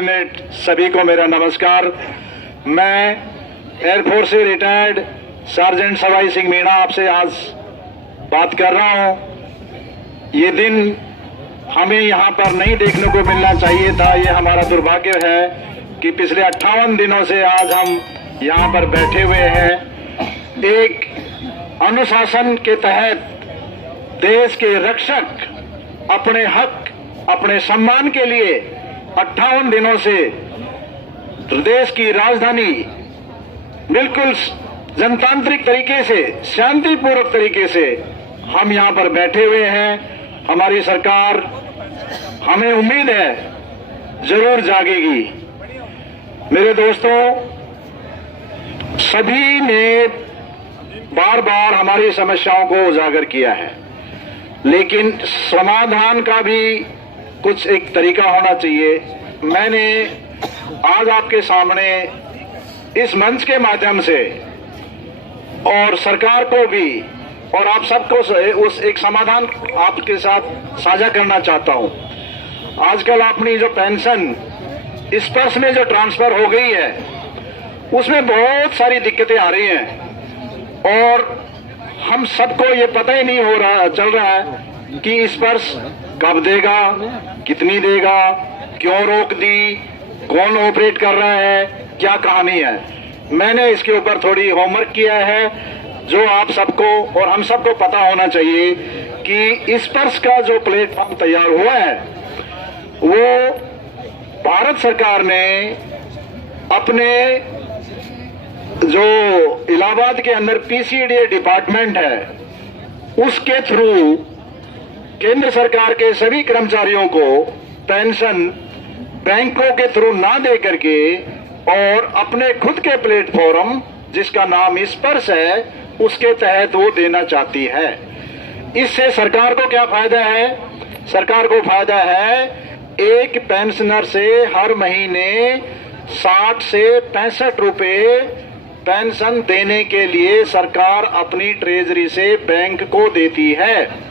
Subordinate सभी को मेरा नमस्कार। मैं एयरफोर्स से रिटायर्ड सार्जेंट सवाई सिंह मीणा आपसे आज बात कर रहा हूं। ये दिन हमें यहाँ पर नहीं देखने को मिलना चाहिए था। ये हमारा दुर्भाग्य है कि पिछले 58 दिनों से आज हम यहाँ पर बैठे हुए हैं। एक अनुशासन के तहत देश के रक्षक अपने हक, अपने सम्मान के लिए 58 दिनों से प्रदेश की राजधानी बिल्कुल जनतांत्रिक तरीके से, शांतिपूर्वक तरीके से हम यहाँ पर बैठे हुए हैं। हमारी सरकार, हमें उम्मीद है, जरूर जागेगी। मेरे दोस्तों, सभी ने बार बार हमारी समस्याओं को उजागर किया है, लेकिन समाधान का भी कुछ एक तरीका होना चाहिए। मैंने आज आपके सामने इस मंच के माध्यम से और सरकार को भी और आप सबको उस एक समाधान आपके साथ साझा करना चाहता हूं। आजकल अपनी जो पेंशन स्पर्श में जो ट्रांसफर हो गई है, उसमें बहुत सारी दिक्कतें आ रही हैं और हम सबको ये पता ही नहीं चल रहा है कि स्पर्श कब देगा, कितनी देगा, क्यों रोक दी, कौन ऑपरेट कर रहा है, क्या कहानी है। मैंने इसके ऊपर थोड़ी होमवर्क किया है, जो आप सबको और हम सबको पता होना चाहिए कि स्पर्श का जो प्लेटफॉर्म तैयार हुआ है, वो भारत सरकार ने अपने जो इलाहाबाद के अंदर पीसीडीए डिपार्टमेंट है, उसके थ्रू केंद्र सरकार के सभी कर्मचारियों को पेंशन बैंकों के थ्रू ना दे करके और अपने खुद के प्लेटफॉर्म जिसका नाम स्पर्श है, उसके तहत वो देना चाहती है। इससे सरकार को क्या फायदा है? सरकार को फायदा है, एक पेंशनर से हर महीने 60 से 65 रुपए पेंशन देने के लिए सरकार अपनी ट्रेजरी से बैंक को देती है।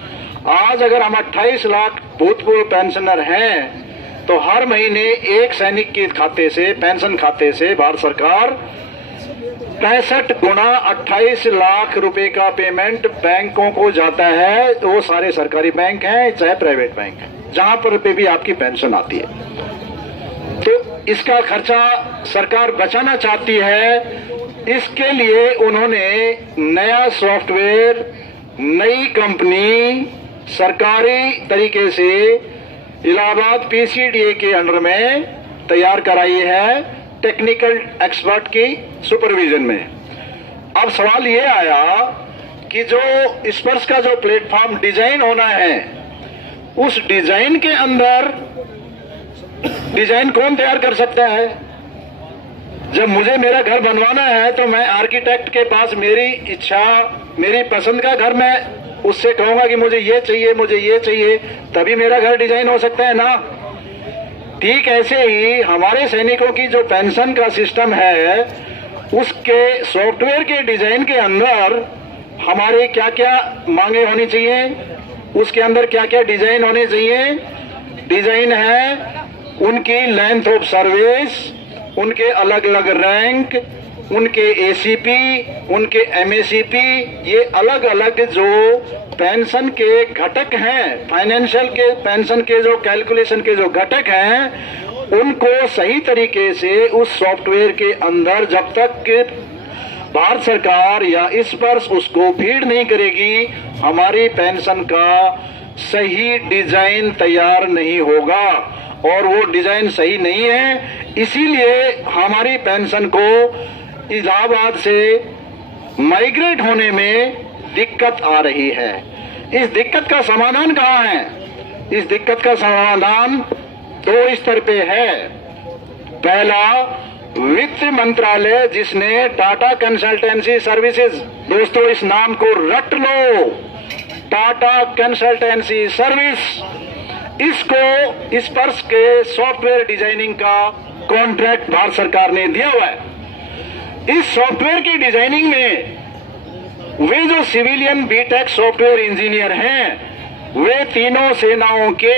आज अगर हम 28 लाख भूतपूर्व पेंशनर हैं, तो हर महीने एक सैनिक के खाते से, पेंशन खाते से भारत सरकार 65 गुना 28 लाख रुपए का पेमेंट बैंकों को जाता है। तो वो सारे सरकारी बैंक हैं चाहे प्राइवेट बैंक हैं, जहां पर भी आपकी पेंशन आती है। तो इसका खर्चा सरकार बचाना चाहती है। इसके लिए उन्होंने नया सॉफ्टवेयर, नई कंपनी सरकारी तरीके से इलाहाबाद पीसीडीए के अंडर में तैयार कराई है, टेक्निकल एक्सपर्ट की सुपरविजन में। अब सवाल ये आया कि जो स्पर्श का जो प्लेटफॉर्म डिजाइन होना है, उस डिजाइन के अंदर डिजाइन कौन तैयार कर सकता है? जब मुझे मेरा घर बनवाना है तो मैं आर्किटेक्ट के पास मेरी इच्छा, मेरी पसंद का घर, मैं उससे कहूंगा कि मुझे ये चाहिए, मुझे ये चाहिए, तभी मेरा घर डिजाइन हो सकता है ना। ठीक ऐसे ही हमारे सैनिकों की जो पेंशन का सिस्टम है, उसके सॉफ्टवेयर के डिजाइन के अंदर हमारे क्या क्या मांगे होनी चाहिए, उसके अंदर क्या क्या डिजाइन होने चाहिए। डिजाइन है उनकी लेंथ ऑफ सर्विस, उनके अलग अलग रैंक, उनके एसीपी, उनके एमएसीपी, ये अलग अलग जो पेंशन के घटक हैं, फाइनेंशियल के पेंशन के जो कैलकुलेशन के जो घटक हैं, उनको सही तरीके से उस सॉफ्टवेयर के अंदर जब तक भारत सरकार या स्पर्श उसको फीड नहीं करेगी, हमारी पेंशन का सही डिजाइन तैयार नहीं होगा। और वो डिजाइन सही नहीं है, इसीलिए हमारी पेंशन को इलाहाबाद से माइग्रेट होने में दिक्कत आ रही है। इस दिक्कत का समाधान कहाँ है? इस दिक्कत का समाधान 2 स्तर पे है। पहला, वित्त मंत्रालय, जिसने टाटा कंसल्टेंसी सर्विसेज, दोस्तों इस नाम को रट लो, टाटा कंसल्टेंसी सर्विस, इसको स्पर्श के सॉफ्टवेयर डिजाइनिंग का कॉन्ट्रैक्ट भारत सरकार ने दिया हुआ है। इस सॉफ्टवेयर की डिजाइनिंग में वे जो सिविलियन बीटेक सॉफ्टवेयर इंजीनियर हैं, वे तीनों सेनाओं के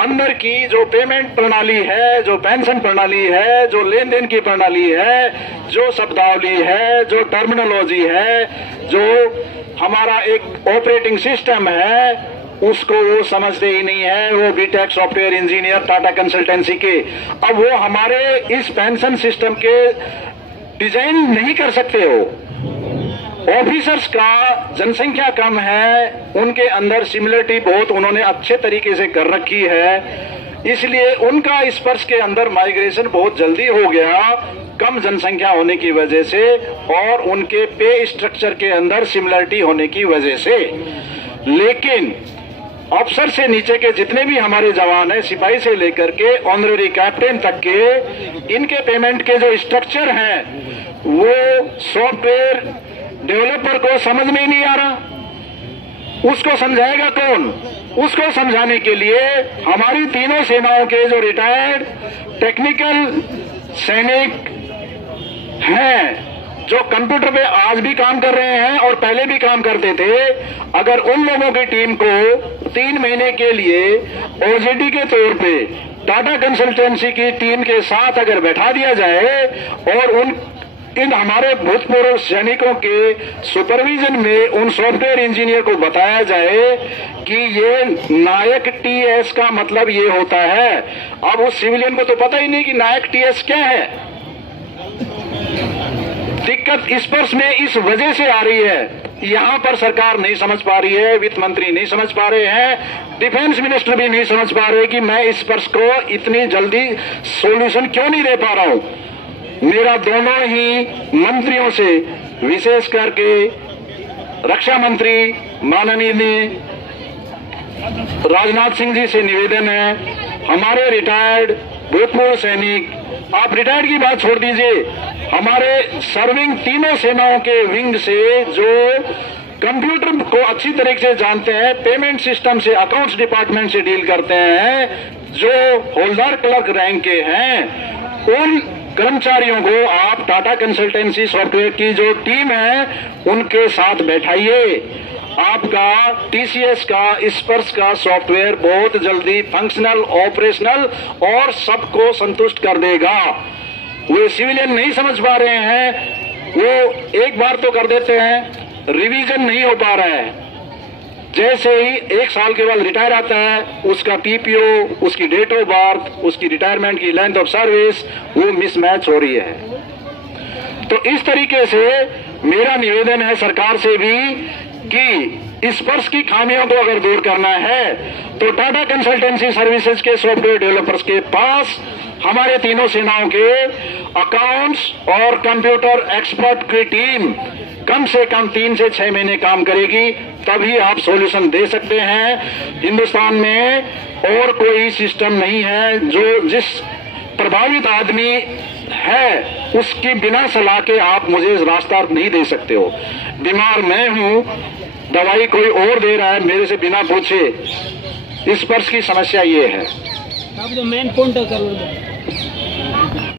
अंदर की जो पेमेंट प्रणाली है, जो पेंशन प्रणाली है, जो लेन देन की प्रणाली है, जो शब्दावली है, जो टर्मिनोलॉजी है, जो हमारा एक ऑपरेटिंग सिस्टम है, उसको वो समझते ही नहीं है। वो BTech software engineer Tata consultancy के, अब वो हमारे इस पेंशन सिस्टम के डिजाइन नहीं कर सकते हो। ऑफिसर्स का जनसंख्या कम है, उनके अंदर सिमिलरिटी बहुत उन्होंने अच्छे तरीके से कर रखी है, इसलिए उनका स्पर्श के अंदर माइग्रेशन बहुत जल्दी हो गया, कम जनसंख्या होने की वजह से और उनके पे स्ट्रक्चर के अंदर सिमिलरिटी होने की वजह से। लेकिन अफसर से नीचे के जितने भी हमारे जवान हैं, सिपाही से लेकर के ऑनरेरी कैप्टन तक के, इनके पेमेंट के जो स्ट्रक्चर हैं वो सॉफ्टवेयर डेवलपर को समझ में ही नहीं आ रहा। उसको समझाएगा कौन? उसको समझाने के लिए हमारी तीनों सेनाओं के जो रिटायर्ड टेक्निकल सैनिक हैं, जो कंप्यूटर पे आज भी काम कर रहे हैं और पहले भी काम करते थे, अगर उन लोगों की टीम को 3 महीने के लिए ओजेडी के तौर पे टाटा कंसल्टेंसी की टीम के साथ अगर बैठा दिया जाए और इन हमारे भूतपूर्व सैनिकों के सुपरविजन में उन सॉफ्टवेयर इंजीनियर को बताया जाए कि ये नायक टीएस का मतलब ये होता है। अब उस सिविलियन को तो पता ही नहीं कि नायक टीएस क्या है। दिक्कत स्पर्श में इस वजह से आ रही है, यहां पर सरकार नहीं समझ पा रही है, वित्त मंत्री नहीं समझ पा रहे हैं, डिफेंस मिनिस्टर भी नहीं समझ पा रहे कि मैं इस स्पर्श को इतनी जल्दी सॉल्यूशन क्यों नहीं दे पा रहा हूं। मेरा दोनों ही मंत्रियों से, विशेष करके रक्षा मंत्री माननीय राजनाथ सिंह जी से निवेदन है, हमारे रिटायर्ड भूतपूर्व सैनिक, आप रिटायर्ड की बात छोड़ दीजिए, हमारे सर्विंग तीनों सेनाओं के विंग से जो कंप्यूटर को अच्छी तरीके से जानते हैं, पेमेंट सिस्टम से, अकाउंट्स डिपार्टमेंट से डील करते हैं, जो हौलदार क्लर्क रैंक के हैं, उन कर्मचारियों को आप टाटा कंसल्टेंसी सॉफ्टवेयर की जो टीम है उनके साथ बैठाइए। आपका टीसीएस का स्पर्श का सॉफ्टवेयर बहुत जल्दी फंक्शनल, ऑपरेशनल और सबको संतुष्ट कर देगा। वो सिविलियन नहीं समझ पा रहे हैं, वो एक बार तो कर देते हैं, रिवीजन नहीं हो पा रहा है। जैसे ही 1 साल के बाद रिटायर आता है, उसका पीपीओ, उसकी डेट ऑफ बर्थ, उसकी रिटायरमेंट की लेंथ ऑफ सर्विस वो मिसमैच हो रही है। तो इस तरीके से मेरा निवेदन है सरकार से भी कि स्पर्श की खामियों को अगर दूर करना है तो टाटा कंसल्टेंसी सर्विसेज के सॉफ्टवेयर डेवलपर्स के पास हमारे तीनों सेनाओं के अकाउंट्स और कंप्यूटर एक्सपर्ट की टीम कम से कम 3 से 6 महीने काम करेगी, तभी आप सॉल्यूशन दे सकते हैं। हिंदुस्तान में और कोई सिस्टम नहीं है जो जिस प्रभावित आदमी है उसकी बिना सलाह के आप मुझे रास्ता नहीं दे सकते हो। बीमार मैं हूं, दवाई कोई और दे रहा है मेरे से बिना पूछे, स्पर्श की समस्या ये है। आप जो मेन पॉइंट कर